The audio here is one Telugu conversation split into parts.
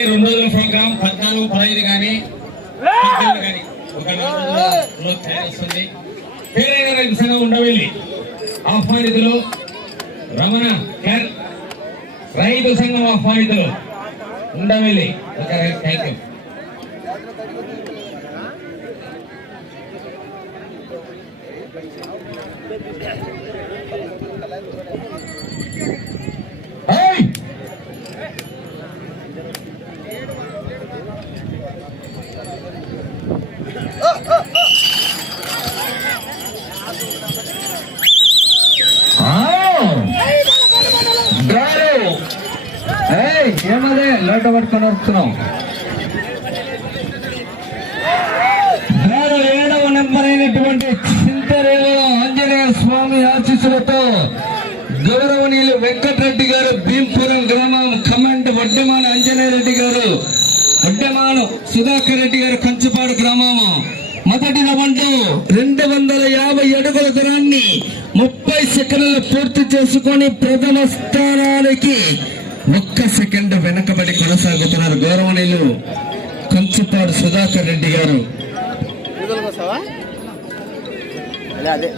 రెండు రోజుల ప్రోగ్రామ్ పద్నాలుగు పదహైదు కానీ కానీ. ఒక పేరైన రైతు సంఘం ఉండవెళ్ళి ఆహ్వానితులు రమణ రైతు సంఘం ఆహ్వానితులు ఉండవెళ్ళి. ఓకే థ్యాంక్ యూ ఏమదే లోట పట్టుకొని వస్తున్నాం ఏడవ నెంబర్ అయినటువంటి చింతరేవ ఆంజనేయ స్వామి ఆశీస్సులతో గౌరవనీయులు వెంకటరెడ్డి గారు భీంపురం గ్రామం కమాండ్ వడ్డమాన ఆంజనేయ రెడ్డి గారు వడ్డమాను సుధాకర్ రెడ్డి గారు కంచుపాడు గ్రామము. మొదటి రౌండ్ రెండు వందల యాభై అడుగుల దూరాన్ని ముప్పై సెకండ్లు పూర్తి చేసుకొని ప్రథమ స్థానానికి ఒక్క సెకండ్ వెనకబడి కొనసాగుతున్నారు గౌరవనీయులు కంచుపాడు సుధాకర్ రెడ్డి గారు. అదే అదే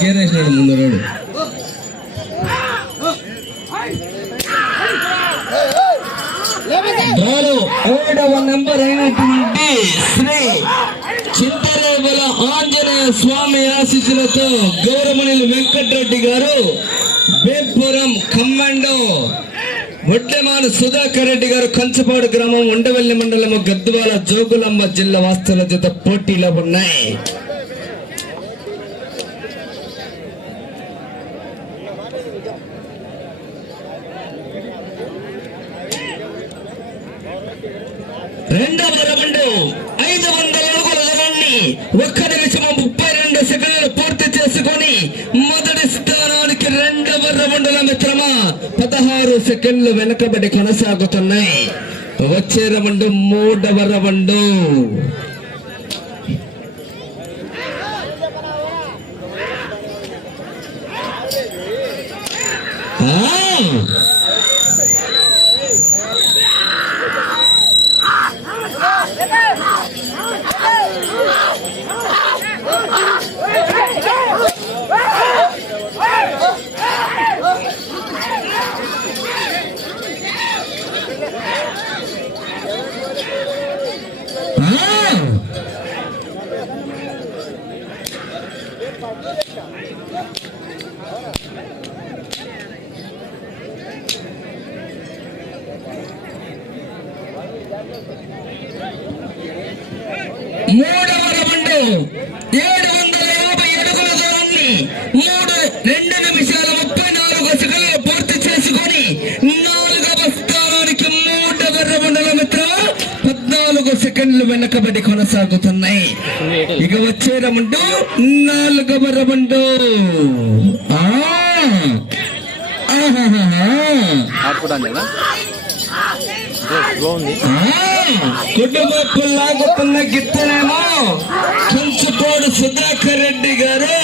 గేర్ వేసినాడు ముందు రోడ్డు. ఏడవ నెంబర్ అయినటువంటి శ్రీ చింతరేవుల ఆంజనేయ స్వామి ఆశీస్సులతో గౌరవనీయులు వెంకటరెడ్డి గారు బేపురం ఖమ్మండో వడ్లమాన సుధాకర్ రెడ్డి గారు కంచపాడు గ్రామం ఉండవల్లి మండలము గద్వాల జోగులమ్మ జిల్లా వాస్తుల జత పోటీలో ఉన్నాయి. రెండవ రౌండ్ ఐదు వందల అడుగుల దూరాన్ని ఒక్క నిమిషం ముప్పై రెండు సెకండ్లు పూర్తి చేసుకొని మొదటి స్థానానికి రెండవ రౌండ్ల మిత్రమా పదహారు సెకండ్లు వెనకబడి కొనసాగుతున్నాయి. వచ్చే రౌండ్ మూడవ రౌండ్ ఆ ఆ! మూడవ రౌండ్ ఏడు వందల యాభై అడుగుల దూరాన్ని మూడు రెండు నిమిషాల ముప్పై నాలుగు సెకండ్లు పూర్తి చేసుకొని నాలుగవ స్థానానికి మూడవ రౌండ్ల మిత్రమా పద్నాలుగు సెకండ్లు వెనకబడి కొనసాగుతున్నాయి ఆహాహాహా. ఆడుకోవడానికి కదా బాగుంది కుటుంబపు లాగుతున్న గిత్తనేమో కుంచుకోడు సుధాకర్ రెడ్డి గారు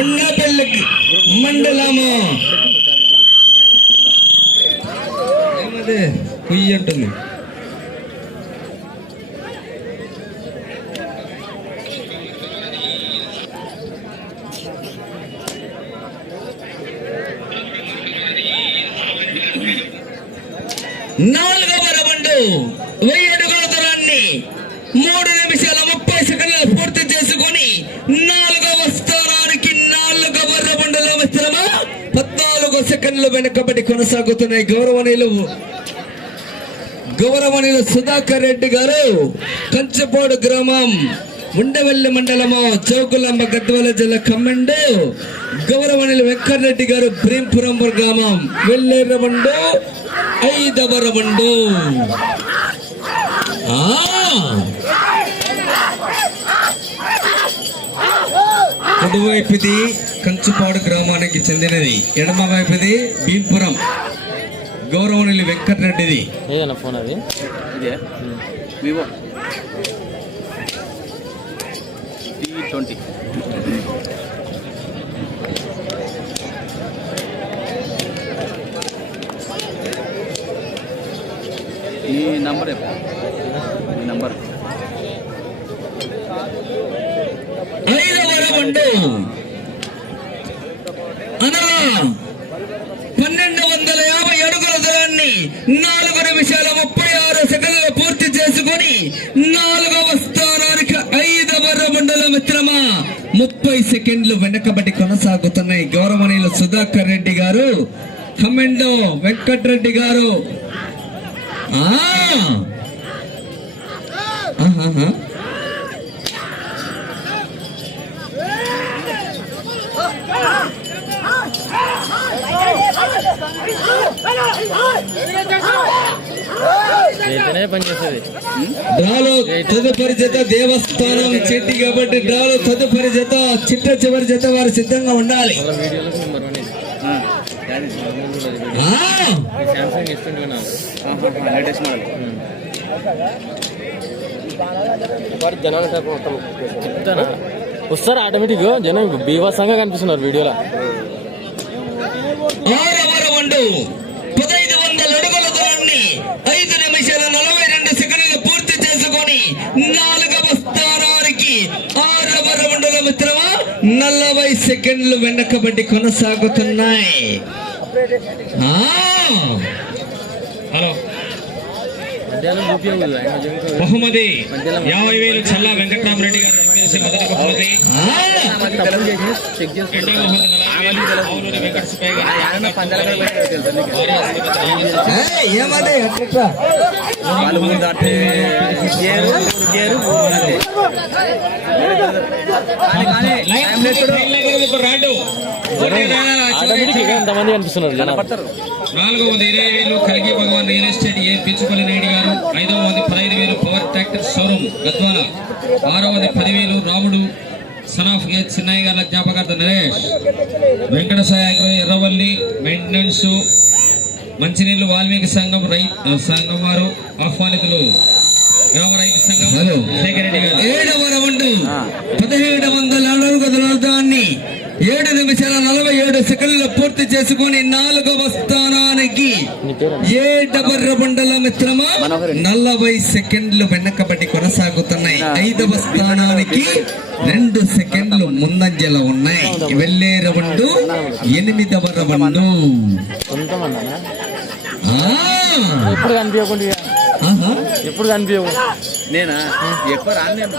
ఉన్నపల్లి మండలము. ఏమది? కుయ్యి అంటుంది నాలుగవ రౌండ్ వెయ్యి అడుగుల దూరాన్ని మూడు నిమిషాల ముప్పై సెకండ్లు పూర్తి చేసుకొని నాలుగవ స్థానానికి నాలుగవ రౌండ్లో మిత్రమా పద్నాలుగు సెకండ్లు వెనకబడి కొనసాగుతున్నాయి. గౌరవనీయులు గౌరవనీయులు సుధాకర్ రెడ్డి గారు కంచపోడు గ్రామం ఉండవెల్లి మండలము చౌకులంబ గద్వాల జిల్లా కమ్మండు గౌరవనీయులు వెంకటరెడ్డి గారు భీంపురం గ్రామం. వెళ్ళే రవండు ఐదవ రవండు కుడివైపుది కంచుపాడు గ్రామానికి చెందినది. ఎడమ వైపుది భీంపురం. గౌరవనీయులు వెంకటరెడ్డిది. ఏదన్నా ఫోన్ అది? ఇదే. వివో. ట్వంటీ. ఈ నంబర్ చెప్పు. ఈ నంబర్ ఐదవ రౌండ్ అనగా పన్నెండు వందల యాభై అడుగుల దూరాన్ని నాలుగు నిమిషాల ముప్పై ఆరు సెకండ్లు పూర్తి చేసుకొని నాలుగవ స్థానానికి ఐదవ రౌండ్ల మిత్రమా ముప్పై సెకండ్లు వెనకబడి కొనసాగుతున్నాయి గౌరవనీయులు సుధాకర్ రెడ్డి గారు. కమెండో వెంకట్రెడ్డి గారు. ఆహా డ్రాలో తదుపరి జత దేవస్థానం చెట్టి కాబట్టి డ్రాలో తదుపరి జత చిట్ట చివరి జత వారు సిద్ధంగా ఉండాలి. వస్తారు ఆటోమేటిక్ జనం బీభత్సంగా కనిపిస్తున్నారు వీడియోలో ఆరవ రౌండ్ పదహైదు వందల అడుగుల దూరాన్ని ఐదు నిమిషాల నలభై రెండు సెకండ్లు పూర్తి చేసుకొని నాలుగవ స్థానానికి ఆరవ రౌండ్ల మిత్రమా నలభై సెకండ్లు వెనకబడి కొనసాగుతున్నాయి. హలో. బహుమతి యాభై వేలు చల్లా వెంకటరామరెడ్డి గారు. ఎమ్మెల్సీ మొదటి బహుమతి రెండవ బహుమతి ఎంతమంది కనిపిస్తున్నారు జనం వంద ఇరవై వేలు కలిగి భగవాన్ రియల్ ఎస్టేట్ ఏ పిచ్చుపల్లి నాయుడు గారు ఐదవ వంద పదహైదు వేలు పవర్ ట్రాక్టర్ షోరూమ్ గద్వాల ఆరో వంద పదివేలు రాముడు సనాఫ్ గే చిన్నయ్య గారి జ్ఞాపకార్థ నరేష్ వెంకట సాయి ఎర్రవల్లి మెయింటెనెన్స్ మంచినీళ్ళు వాల్మీకి సంఘం రై సంఘం వారు ఆహ్వానితులు గ్రామ రైతు సంఘం. శేఖర్ రెడ్డి గారు ఏడవ రౌండ్ పదిహేడు వందల అడుగు దూరాన్ని ఏడు నిమిషాల నలభై ఏడు సెకండ్లు పూర్తి చేసుకొని నాలుగవ స్థానానికి ఏడవ రౌండ్ల మిత్రమా? నలభై సెకండ్లు వెనకబడి కొనసాగుతున్నాయి. ఐదవ స్థానానికి రెండు సెకండ్లు ముందంజలో ఉన్నాయి. వెళ్ళే రౌండ్ ఎనిమిదవ ఎప్పుడు కనిపించకుండా. ఆహా. ఎప్పుడు కనిపించవు నేనా? ఎక్కువ రాను నేను?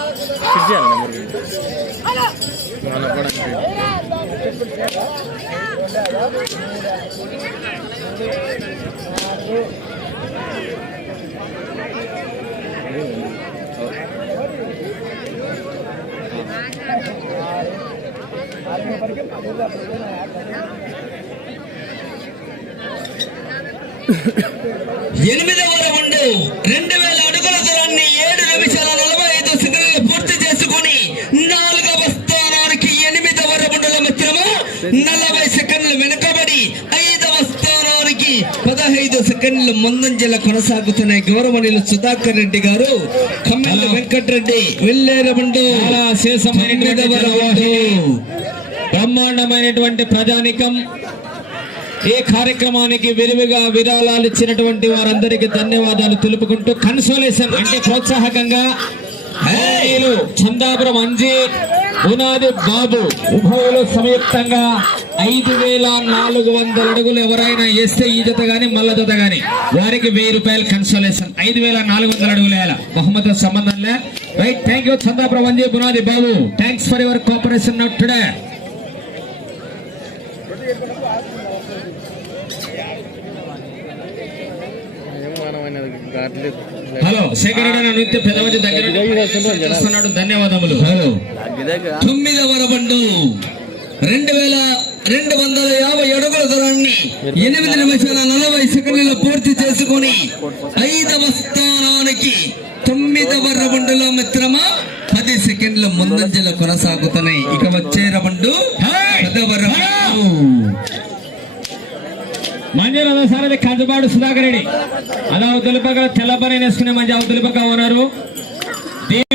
ఎనిమిదవ రౌండ్ రెండు వేల అడుగుల దూరాన్ని ఏడు నిమిషాల సెకండ్లు ముందంజల కొనసాగుతున్నాయి. గౌరవనీయులు సుధాకర్ రెడ్డి గారు కమ్మెల్ల వెంకటరెడ్డి వెళ్ళే రౌండ్ చాలా శేషమైనటువంటి ఎనిమిదవ రౌండ్ బ్రహ్మాండమైనటువంటి ప్రజానికం. ఈ కార్యక్రమానికి విరివిగా విరాళాలు ఇచ్చినటువంటి వారందరికీ ధన్యవాదాలు తెలుపుకుంటూ కన్సోలేషన్ అంటే ప్రోత్సాహకంగా. చందాపురం అంజి. పునాది బాబు ఉభయులు సంయుక్తంగా ఐదు వేల నాలుగు వందల అడుగులు ఎవరైనా వేస్తే ఈ జత గాని మల్ల జత గాని. వారికి వెయ్యి రూపాయలు కన్సోలేషన్ ఐదు వేల నాలుగు వందల అడుగులు వేయాల? బహుమతి సంబంధం లే. Right thank you Chandapuram Anji Punadi Babu. Thanks for your cooperation నౌట్ today hello Shekhar అన్న నృత్య పెద్దమంది దగ్గర ధన్యవాదములు. హలో తొమ్మిదవ రౌండ్ రెండు వేల రెండు వందల యాభై అడుగుల దూరాన్ని ఎనిమిది నిమిషాల నలభై సెకండ్లు పూర్తి చేసుకొని ఐదవ స్థానానికి తొమ్మిదవ రౌండ్లో మిత్రమా పది సెకండ్ల ముందంజలో కొనసాగుతున్నాయి. ఇక వచ్చే రౌండ్. పదవ రౌండ్. మంజుల సారథి కంచబాడు సుధాకర్ రెడ్డి. అలా తెలుపక తెల్లపని వేసుకునే మంచి అవతలిపక ఉన్నారు.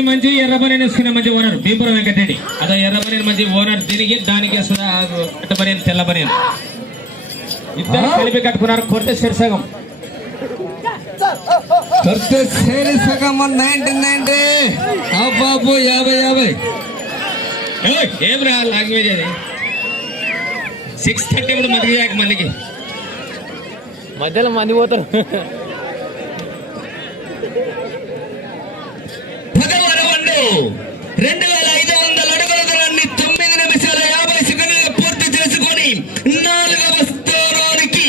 మంచి ఎర్రబనేని వేసుకునే మంచి ఓనర్. భీపురం వెంకటరెడ్డి. అదే ఎర్రబనేని మంచి ఓనర్. దీనికి దానికి సుధా కట్టబనేని తెల్లబనేని. ఇద్దరు కలిపి కట్టుకున్నారు. కొడితే శిరసగం కరెక్ట్ సేరి సగం నైన్టీ నైన్టీ. బాబు యాభై యాభై. ఏం రా లాంగ్వేజ్ అది? సిక్స్ థర్టీ కూడా మందికి చేయక మందికి. మధ్యలో మంది పోతారు పదవ రౌండ్ రెండు వేల ఐదు వందల అడుగుల దూరాన్ని తొమ్మిది నిమిషాల యాభై సెకండ్లు పూర్తి చేసుకొని నాలుగవ స్థానానికి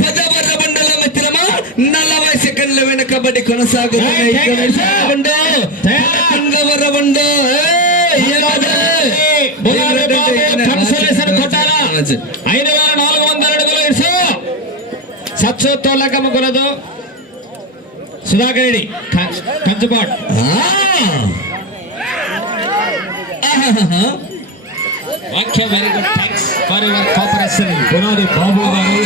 పదవ రౌండ్ల మిత్రమా? నలభై సెకండ్ల వెనకబడి కొనసాగుతున్నాయి? ఐదు వేల నాలుగు వందల అడుగులు ఇసు సత్సు తోలకమ్మ కొలదు. సుధాకర్ రెడ్డి క- కంచుకోట్ ఆ. ఆహాహా. వాక్య very good thanks for your cooperation Bunadi Babu గారు.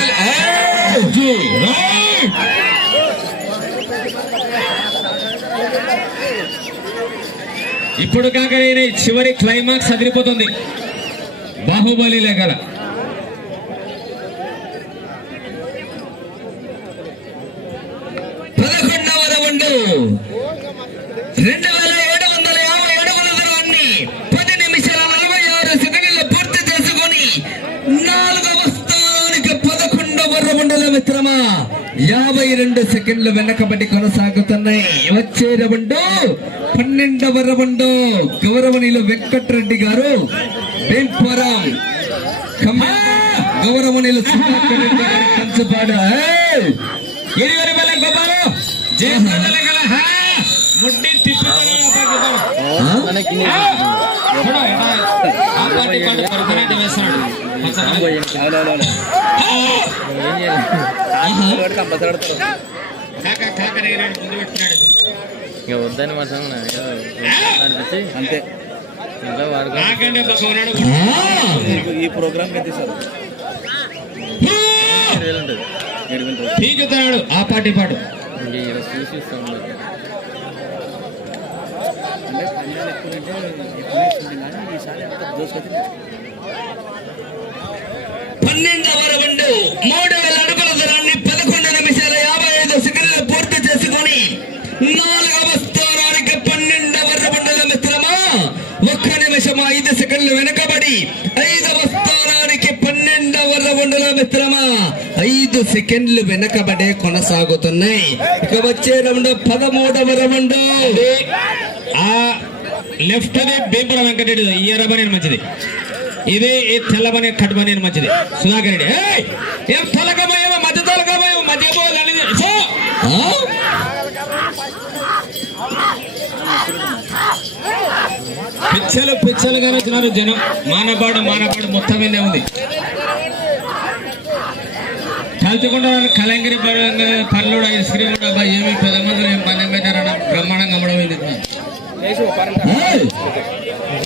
ఇప్పుడు కాక చివరి క్లైమాక్స్ అదిరిపోతుంది బాహుబలి లేఖల పదకొండవ రౌండ్ రెండు వేల ఏడు వందల యాభై అడుగుల దూరాన్ని పది నిమిషాల నలభై ఆరు సెకండ్లు పూర్తి చేసుకొని నాలుగవ స్థానానికి పదకొండవ రౌండ్ల మిత్రమా యాభై రెండు సెకండ్లు వెనకబడి కొనసాగుతున్నాయి. వచ్చే రౌండ్ పన్నెండవ రౌండ్. గౌరవనీయులు వెంకటరెడ్డి గారు గౌరవనీయులు సుధాకర్ రెడ్డి గారు కంచపాడు! ముడ్డి వేస్తున్నాడు ఇక వద్దని మాట అనిపించి అంతే. ఇంట్లో వాడుకో! ఈ ప్రోగ్రామ్ ఉంటుంది. పీకుతున్నాడు ఆ పార్టీ పాటు. ఇంక చూసి ఇస్తాం అంటే పందాలు ఎక్కువ కానీ ఈసారి అంతా దోసుకొచ్చి పన్నెండవ రౌండ్ మూడు వేల ఐదు సెకండ్లు వెనకబడి ఐదవ స్థానానికి పన్నెండవ రౌండ్ల మిత్రమా ఐదు సెకండ్లు వెనకబడే కొనసాగుతున్నాయి. ఇక వచ్చే రౌండ్ పదమూడవ రౌండ్. ఆ లెఫ్ట్ ది బేపురం వెంకటరెడ్డి ఈ ఎర్రబనేది మంచిది. ఇది ఈ తెల్లబనే కట్టుబనేది మంచిది. సుధాకర్ రెడ్డి ఏం తలకమయ్యో మధ్య తలకమయ్యో మధ్య పోవాలని పిచ్చలు పిచ్చలుగా వచ్చినారు జనం. మానపాడు మానపాడు మొత్తం మీదే ఉంది. కలుచుకుంటా కలంగిరి పర్లుడు ఐస్ క్రీమ్ డబ్బా ఏమి పెద్ద మంది ఏం పని పెట్టారన్న బ్రహ్మాండంగా అమ్మడం ఇది ఏయ్!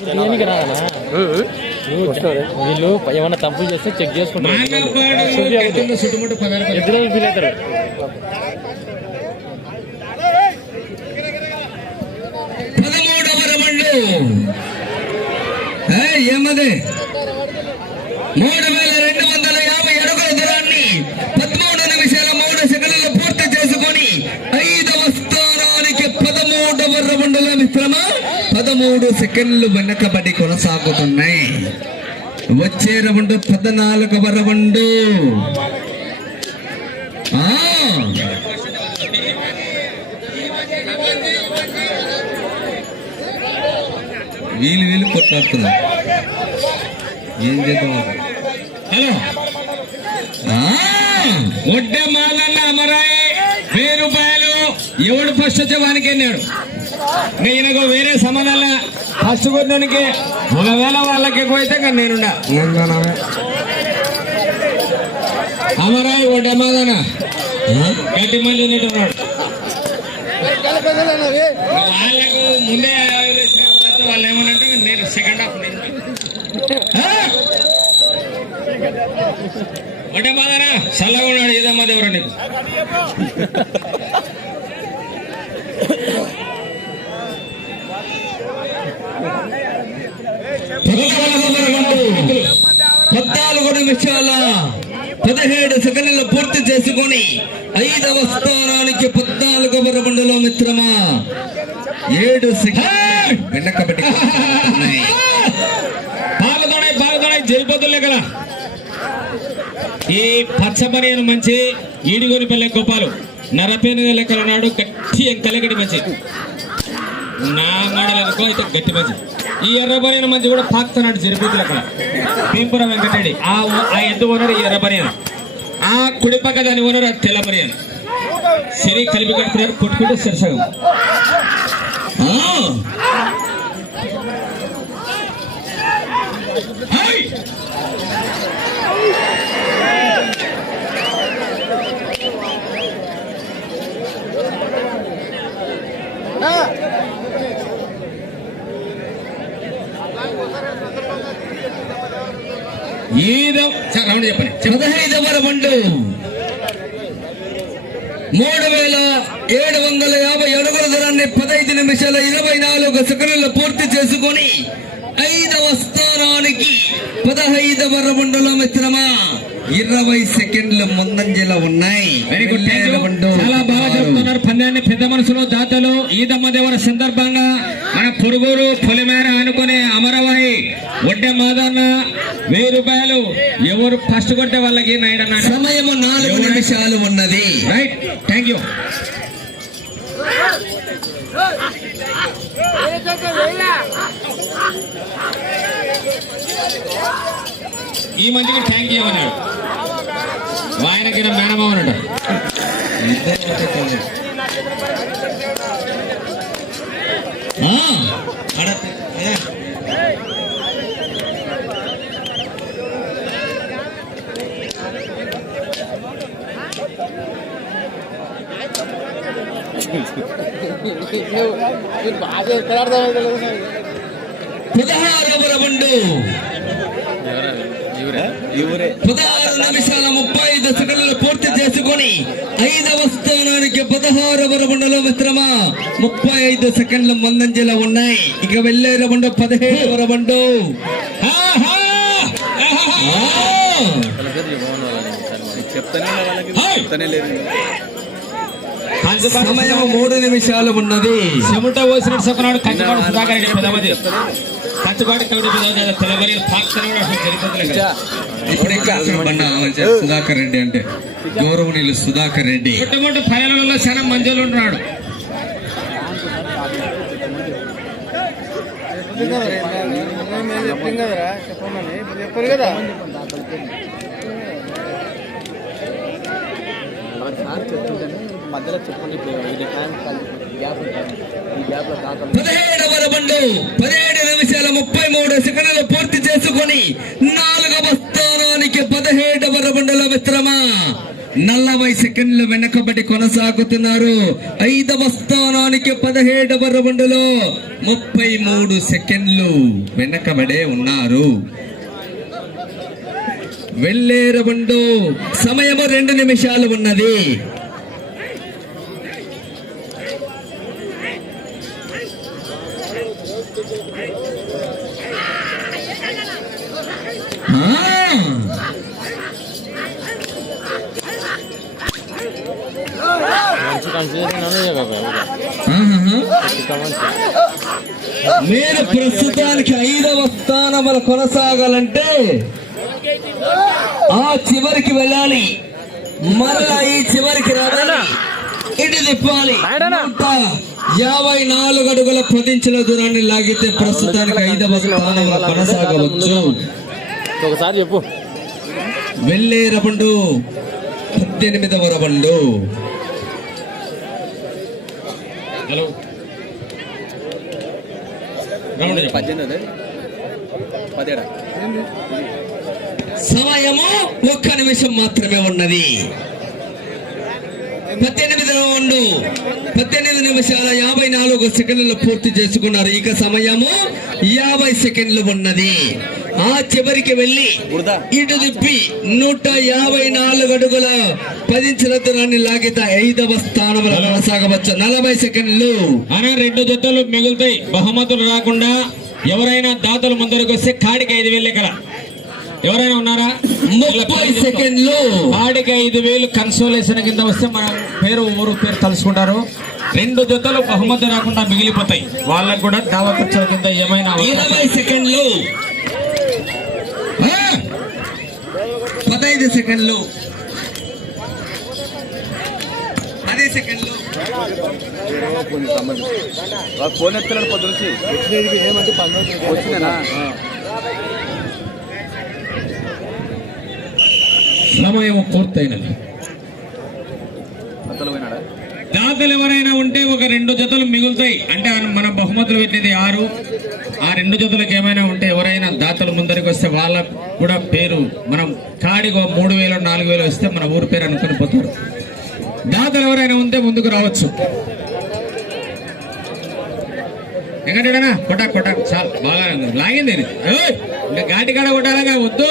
దేనికి రాదనా వీళ్ళు ఏమైనా తప్పులు చేస్తే చెక్ చేసుకుంటారు ఏమది? మూడు వేల రెండు వందల యాభై అడుగుల దూరాన్ని పదమూడు నిమిషాల మూడు సెకండ్లు పూర్తి చేసుకొని ఐదవ స్థానానికి పదమూడవ రౌండ్ల మిశ్రమ పదమూడు సెకండ్లు వెనకబడి కొనసాగుతున్నాయి. వచ్చే రౌండ్ పద్నాలుగవ రౌండ్. ఆ! వీలు వీలు కొట్లాడుతున్నారు ఏం చేద్దాం హలో! ఒడ్డే మాలన్న అమరాయి వెయ్యి రూపాయలు ఎవడు ఫస్ట్ వచ్చే వానికి అన్నాడు ఈయనకు వేరే సంబంధాల ఫస్ట్ కొట్టడానికి ఒకవేళ వాళ్ళకి ఎక్కువ అయితే ఇంకా నేనుండా అమరాయి ఒడ్డే మాదన ఆ? గట్టి మంది ఉన్నట్టున్నాడు. వాళ్ళకు ముందే వేసిన వాళ్ళతో వాళ్ళు ఏమనంటే నేను సెకండ్ హాఫ్ నేను ఒడ్డే మాదన చల్లగా ఉన్నాడు ఏదమ్మా దేవుడు నీకు. పద్నాలుగు నిమిషాల పదిహేడు సెకండ్లు పూర్తి చేసుకొని ఐదవ స్థానానికి పద్నాలుగవ రౌండ్లో మిత్రమా? ఏడు సెకండ్ వెనకబడి ఉన్నాయి. పాలదోడే పాలదోడే జరిపోతులే కదా ఈ పచ్చబనియను మంచి ఈడిగోని పల్లె గోపాలు నరపేన లెక్కలు నాడు గట్టి ఎంకలగడి మంచి. నా మాడలనుకో అయితే గట్టి మంచి. ఈ ఎర్రబనియను మంచి కూడా పాకుతున్నాడు జరిపోతులు అక్కడ. భీంపుర వెంకటరెడ్డి. ఆ ఆ ఎద్దు ఓనరు ఈ ఎర్రబనియను ఆ కుడి పక్క దాని ఓనరు ఆ తెల్ల బనియను సరి కలిపి కట్టుకున్నారు కొట్టుకుంటే సరిసగం ఆ, హై! ఈదో సార్ రౌండ్ చెప్పండి. పదహైదవ రౌండ్. మూడు వేల ఏడు వందల యాభై అడుగుల దూరాన్ని పదహైదు నిమిషాల ఇరవై నాలుగు సెకండ్లు పూర్తి చేసుకొని ఐదవ స్థానానికి పదహైదవ రౌండ్లో మిత్రమా ఇరవై సెకండ్లు ముందంజలో ఉన్నాయి. Very good thank you round చాలా బాగా చెప్తున్నారు పందాన్ని పెద్ద మనసులో దాతలు ఈదమ్మ దేవర సందర్భంగా మన పొరుగురు పొలిమేర అనుకునే అమరవాయి ఒడ్డె మాదన్న వెయ్యి రూపాయలు ఎవరు ఫస్ట్ కొట్టే వాళ్ళకి నైట్ అన్నాడు. సమయము నాలుగు నిమిషాలు ఉన్నది. రైట్ థ్యాంక్ యూ ఈ మంచికి థ్యాంక్ యూ అన్నాడు. ఆయనకి అడ. బాగా ఎక్కడ అర్థమైతే పదహారు నిమిషాల ముప్పై ఐదు సెకండ్లు పూర్తి చేసుకొని ఐదవ స్థానానికి పదహారవ రౌండ్లో మిత్రమా? ముప్పై ఐదు సెకండ్ల ముందంజలో ఉన్నాయి. ఇక వెళ్ళే రౌండ్ పదిహేడవ రౌండ్! చెప్తానే! చెప్తానే లేదు. సమయం మూడు నిమిషాలు ఉన్నది. చెమట పోసినట్టు చెప్పినాడు కంచుకోట సుధాకర్ రెడ్డి పెద్దమది కంచుకోట కవిత పెద్దమది కదా. ఇప్పుడు ఇంకా సుధాకర్ రెడ్డి అంటే గౌరవనీయులు సుధాకర్ రెడ్డి. పుట్టమొట్టు పల్లెలలో చాలా మంజులు ఉంటున్నాడు. చెప్పారు కదా మధ్యలో చెప్పండి ఇది టైం గ్యాప్ ఈ గ్యాప్లో కాకుండా పదిహేడవ రౌండ్ పదిహేడు నిమిషాల ముప్పై మూడు సెకండ్లు పూర్తి చేసుకొని నాలుగవ స్థానానికి పదిహేడవ రౌండ్ల మిత్రమా నలభై సెకండ్లు వెనకబడి కొనసాగుతున్నారు. ఐదవ స్థానానికి పదిహేడవ రౌండ్లో ముప్పై మూడు సెకండ్లు వెనకబడే ఉన్నారు. వెళ్ళే రౌండ్ సమయము రెండు నిమిషాలు ఉన్నది. మీరు ప్రస్తుతానికి ఐదవ స్థానములు కొనసాగాలంటే ఆ చివరికి వెళ్ళాలి. మరలా ఈ చివరికి రావాలి. ఇటు తిప్పాలి. యాభై నాలుగు అడుగుల పదించుల దూరాన్ని లాగితే ప్రస్తుతానికి ఐదవ స్థానంలో కొనసాగవచ్చు. ఒకసారి చెప్పు. వెళ్ళే రబండు పద్దెనిమిదవ రబండు హలో. పద్దెనిమిది పదిహేడా. సమయము ఒక్క నిమిషం మాత్రమే ఉన్నది. పద్దెనిమిది రౌండ్ పద్దెనిమిది నిమిషాల యాభై నాలుగు సెకండ్లు పూర్తి చేసుకున్నారు. ఇక సమయము యాభై సెకండ్లు ఉన్నది. ఆ చివరికి వెళ్ళి ఇటు తిప్పి నూట యాభై నాలుగు అడుగుల పది చిరతరాన్ని లాగితే ఐదవ స్థానంలో కొనసాగవచ్చు. నలభై సెకండ్లు. అనే రెండు జతలు మిగులుతాయి. బహుమతులు రాకుండా ఎవరైనా దాతలు ముందరకు వస్తే కాడికి ఐదు వేలు ఇక్కడ ఎవరైనా ఉన్నారా? ముప్పై సెకండ్లు. కాడికి ఐదు వేలు కన్సోలేషన్ కింద వస్తే మనం పేరు ఊరు పేరు తలుసుకుంటారు రెండు జతలు బహుమతి రాకుండా మిగిలిపోతాయి. వాళ్ళకు కూడా దావా ఖర్చుల కింద ఏమైనా ఇరవై సెకండ్లు! పదహైదు సెకండ్లు. పది సెకండ్లు. ఫోన్ ఎత్తున్నాడు పొద్దు నుంచి. వచ్చిందేనా? సమయం పూర్తయినది. దాతలు ఎవరైనా ఉంటే ఒక రెండు జతలు మిగులుతాయి. అంటే మనం బహుమతులు పెట్టేది ఆరు. ఆ రెండు జతలకు ఏమైనా ఉంటే ఎవరైనా దాతలు ముందరికి వస్తే వాళ్ళకు కూడా పేరు మనం కాడికి మూడు వేలు నాలుగు వేలు వస్తే మన ఊరు పేరు అనుకుని పోతారు. దాతలు ఎవరైనా ఉంటే ముందుకు రావచ్చు. ఎక్కడనా కొట్టాక్ కొట్టాక్ చాలు బాగా లాగింది! ఇంకా ఘాటి కాడ కొట్టాలగా వద్దు.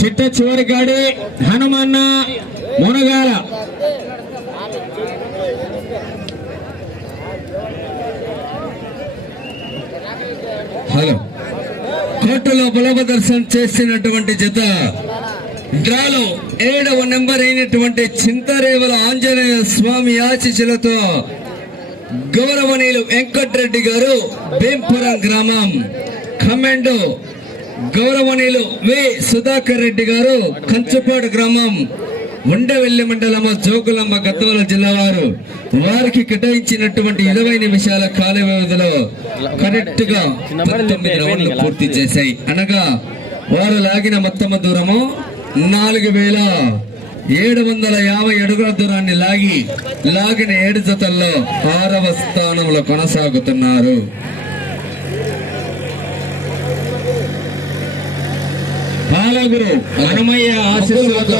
చిట్ట చివరి గాడి హనుమన్న మునగాల. హలో. కోర్టులో బలప్రదర్శన చేసినటువంటి జత డ్రాలో ఏడవ నెంబర్ అయినటువంటి చింతరేవుల ఆంజనేయ స్వామి ఆశీస్సులతో గౌరవనీయులు వెంకట్రెడ్డి గారు భీంపురం గ్రామం. కమాండో గౌరవనీయులు వి సుధాకర్ రెడ్డి గారు కంచుపాడు గ్రామం ఉండవెల్లి మండలమ్మ జోగులమ్మ గద్దవల జిల్లా వారు. వారికి కేటాయించినటువంటి ఇరవై నిమిషాల కాల వ్యవధిలో కరెక్ట్గా పంతొమ్మిది రౌండ్లు పూర్తి చేశాయి. అనగా వారు లాగిన మొత్తమ దూరము నాలుగు వేల ఏడు వందల యాభై అడుగుల దూరాన్ని లాగి లాగిన ఏడు జతల్లో ఆరవ స్థానంలో కొనసాగుతున్నారు. బాలగురు హనుమయ్య ఆశీస్సులతో.